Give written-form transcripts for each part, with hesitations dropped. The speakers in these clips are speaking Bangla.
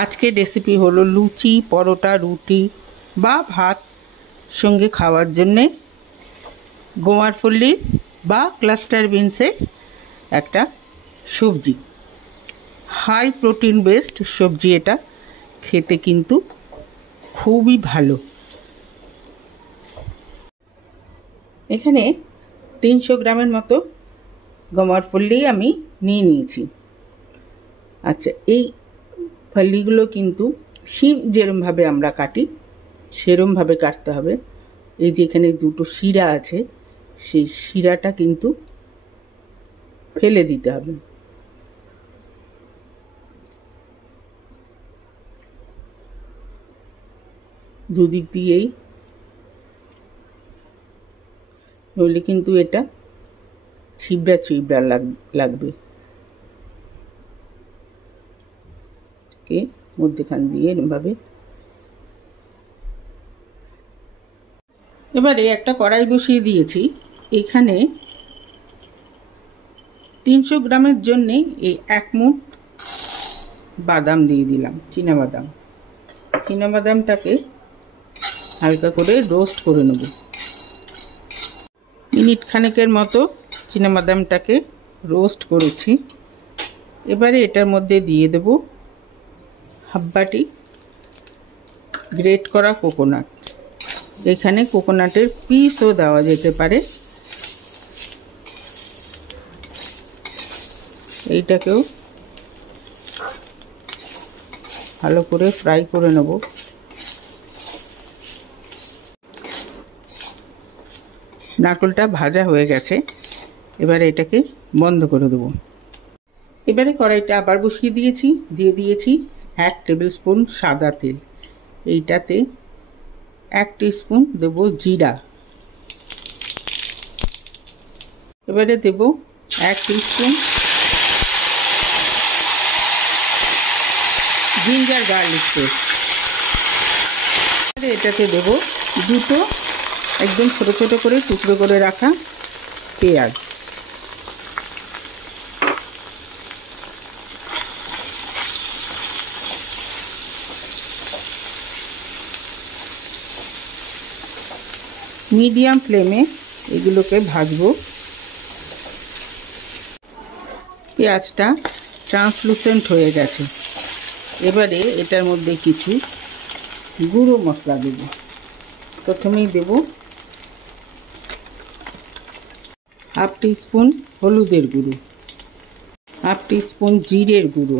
আজকের রেসিপি হলো লুচি, পরোটা, রুটি বা ভাত সঙ্গে খাওয়ার জন্যে গোয়ারফল্লির বা ক্লাস্টার বিনসের একটা সবজি। হাই প্রোটিন বেসড সবজি, এটা খেতে কিন্তু খুবই ভালো। এখানে 300 গ্রামের মতো গোয়ারফল্লি আমি নিয়ে নিয়েছি। আচ্ছা, এই ফল্লিগুলো কিন্তু শিম যেরমভাবে আমরা কাটি সেরমভাবে কাটতে হবে। এই যে এখানে দুটো শিরা আছে, সেই শিরাটা কিন্তু ফেলে দিতে হবে। দুদিক দিয়েই, নইলে কিন্তু এটা ছিবড়া ছিবড়া লাগবে। মধ্যখান দিয়ে এরমভাবে। এবারে একটা কড়াই বসিয়ে দিয়েছি। এখানে 300 গ্রামের জন্যে এই 1 মুঠ বাদাম দিয়ে দিলাম, চীনাবাদাম। চীনাবাদামটাকে হালকা করে রোস্ট করে নেব। মিনিট খানেকের মতো চীনাবাদামটাকে রোস্ট করেছি। এবারে এটার মধ্যে দিয়ে দেব হাফ বাটি গ্রেট করা কোকোনাট। এখানে কোকোনাটের পিসও দেওয়া যেতে পারে। এইটাকেও ভালো করে ফ্রাই করে নেব। নারকেলটা ভাজা হয়ে গেছে, এবারে এটাকে বন্ধ করে দেব। এবারে কড়াইটা আবার বসিয়ে দিয়েছি, দিয়ে দিয়েছি 1 টেবিল স্পুন সাদা তেল। এইটাতে 1 টিস্পুন দেব জিরা। এবারে দেব 1 টিস্পুন জিঞ্জার গার্লিক পেস্ট। এটাতে দেব দুটো একদম ছোট ছোট করে টুকরো করে রাখা পেঁয়াজ। মিডিয়াম ফ্লেমে এগুলোকে ভাজবো। পেঁয়াজটা ট্রান্সলুসেন্ট হয়ে গেছে। এবারে এটার মধ্যে কিছু গুঁড়ো মশলা দেব। প্রথমেই দেব হাফ টিস্পুন হলুদের গুঁড়ো, হাফ টিস্পুন জিরের গুঁড়ো,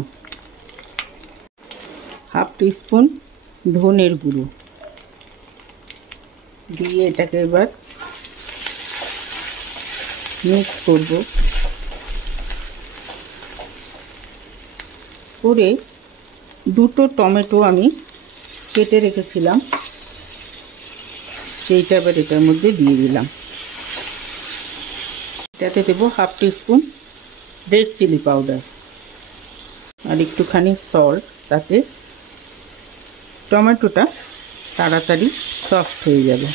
হাফ টিস্পুন ধনের গুঁড়ো দিয়ে এটাকে এবার মিক্স করব। করে দুটো টমেটো আমি কেটে রেখেছিলাম, সেইটা এবার এটার মধ্যে দিয়ে দিলাম। এটাতে দেবো half teaspoon red chilli powder আর একটুখানি সল্ট, তাতে টমেটোটা তাড়াতাড়ি সফট হয়ে যাবে।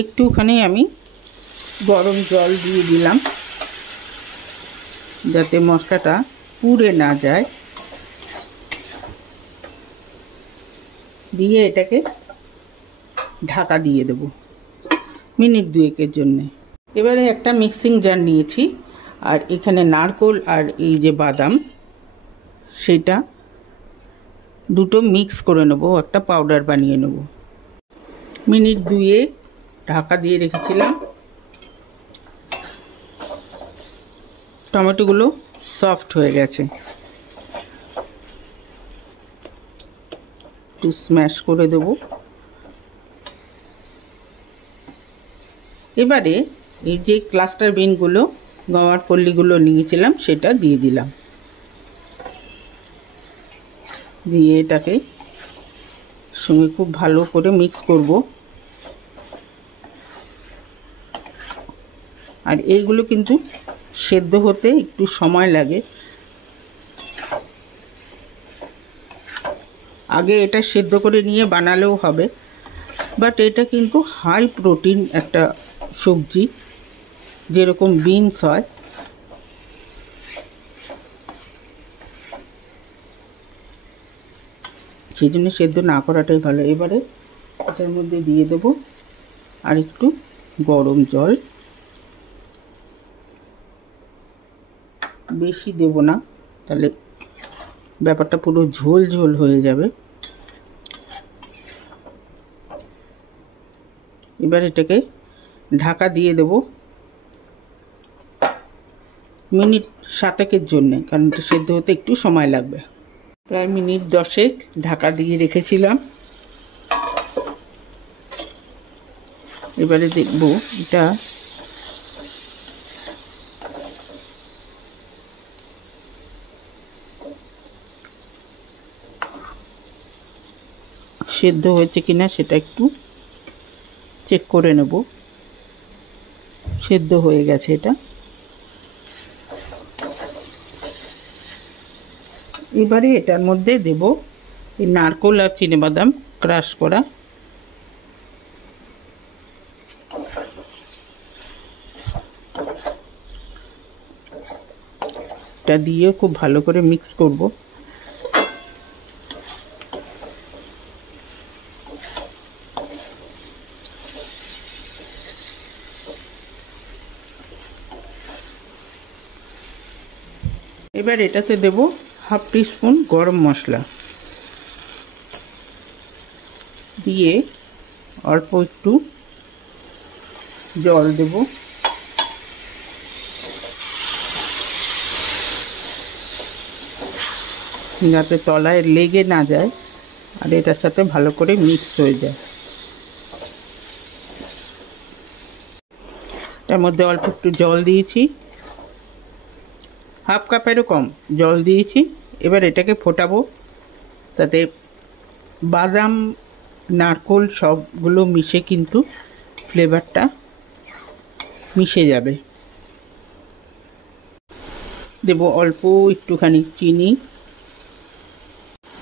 একটুখানি আমি গরম জল দিয়ে দিলাম যাতে মশলাটা পুড়ে না যায়। দিয়ে এটাকে ঢাকা দিয়ে দেব মিনিট 2-এর জন্যে। এবারে একটা মিক্সিং জার নিয়েছি, আর এখানে নারকেল আর এই যে বাদাম, সেটা দুটো মিক্স করে নেব, একটা পাউডার বানিয়ে নেব। মিনিট 2 ঢাকা দিয়ে রেখেছিলাম। টমেটোগুলো সফট হয়ে গেছে, একটু স্ম্যাশ করে দেব। এবারে এই যে ক্লাস্টার বিনগুলো, গোয়ারফল্লিগুলো নিয়েছিলাম, সেটা দিয়ে দিলাম। দিয়ে এটাকে সঙ্গে খুব ভালো করে মিক্স করব। আর এইগুলো কিন্তু সেদ্ধ হতে একটু সময় লাগে। আগে এটা সেদ্ধ করে নিয়ে বানালেও হবে, বাট এটা কিন্তু হাই প্রোটিন একটা সবজি, যেরকম বিনস হয় সেই জন্য সেদ্ধ না করাটাই ভালো। এবারে এটার মধ্যে দিয়ে দেব আর একটু গরম জল, বেশি দেব না তাহলে ব্যাপারটা পুরো ঝোল ঝোল হয়ে যাবে। এবার এটাকে ঢাকা দিয়ে দেব মিনিট 7 জন্য, কারণ এটা সেদ্ধ হতে একটু সময় লাগবে। প্রায় মিনিট 10 ঢাকা দিয়ে রেখেছিলাম। এবারে দেখব এটা সেদ্ধ হয়েছে কিনা সেটা একটু চেক করে নেব। সেদ্ধ হয়ে গেছে এটা। এবারে এটার মধ্যে দেব এই নারকেল আর চিনেবাদাম ক্রাশ করা। এটা দিয়ে খুব ভালো করে মিক্স করব। এবার এটাতে দেব হাফ টিস্পুন গরম মশলা, দিয়ে অল্প একটু জল দেব। যাতে তলায় লেগে না যায় আর এটার সাথে ভালো করে মিক্স হয়ে যায়। এটার মধ্যে অল্প একটু জল দিয়েছি, হাফ কাপেরও কম জল দিয়েছি। এবার এটাকে ফোটাবো, তাতে বাদাম নারকেল সবগুলো মিশে কিন্তু ফ্লেভারটা মিশে যাবে। দেব অল্প একটুখানি চিনি,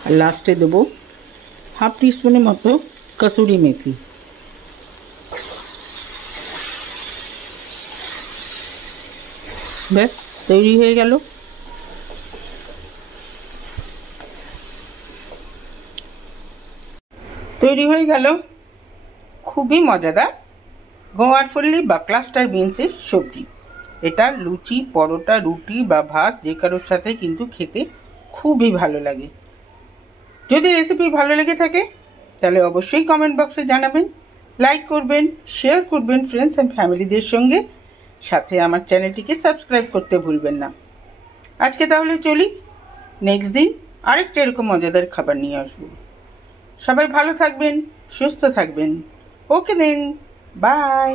আর লাস্টে দেব হাফ টিস্পুনের মতো কসুরি মেথি। ব্যাস তৈরি হয়ে গেল। তৈরি হয়ে গেল খুবই মজাদার গোয়ার ফল্লি বা ক্লাস্টার বিনসের সবজি। এটা লুচি, পরোটা, রুটি বা ভাত যে কারোর সাথে কিন্তু খেতে খুবই ভালো লাগে। যদি রেসিপি ভালো লেগে থাকে তাহলে অবশ্যই কমেন্ট বক্সে জানাবেন, লাইক করবেন, শেয়ার করবেন ফ্রেন্ডস অ্যান্ড ফ্যামিলিদের সঙ্গে, সাথে আমার চ্যানেলটিকে সাবস্ক্রাইব করতে ভুলবেন না। আজকে তাহলে চলি, নেক্সট দিন আরেকটা এরকম মজাদার খাবার নিয়ে আসবো। সবাই ভালো থাকবেন, সুস্থ থাকবেন। ওকে দেন, বাই।